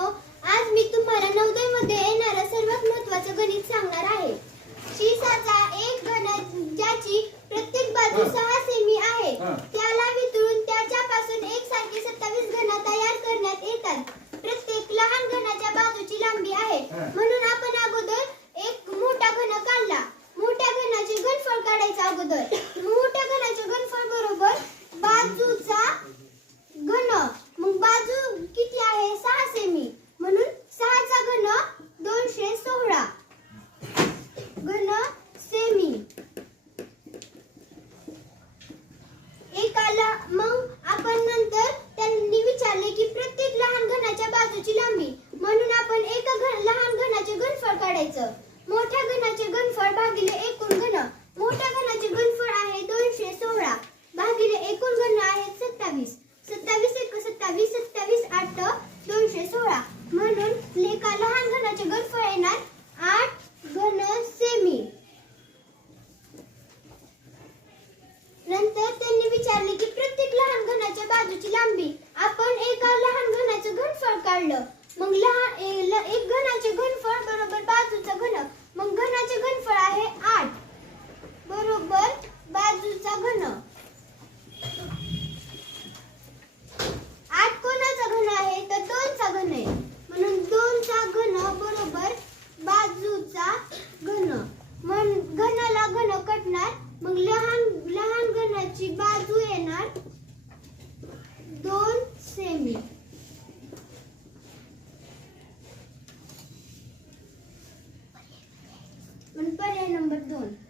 विद्यार्थ्यांनो आज मी तुम्हाला नवोदयमध्ये येणारं सर्वात महत्त्वाचं गणित सांगणार आहे. शिसाचा एक घन ज्याची प्रत्येक बाजू. सहा सेमी आहे. मोठ्या घनाचे घनफळ भागिले एकूण घन. मोठ्या घनाचे घनफळ आहे दोनशे सोळा. भागिले एकूण घन आहेत सत्तावीस. सत्तावीस एक सत्तावीस सत्तावीस आठ दोनशे सोळा. म्हणून लेखा लहान घनाचे घनफळ येणार आठ घन सेमी. नंतर त्यांनी विचारले की प्रत्येक लहान घनाच्या बाजूची लांबी. आपण एका लहान घनाचं घनफळ काढलं. मग लहान एक घन mainit. Ano pa rin ang doon?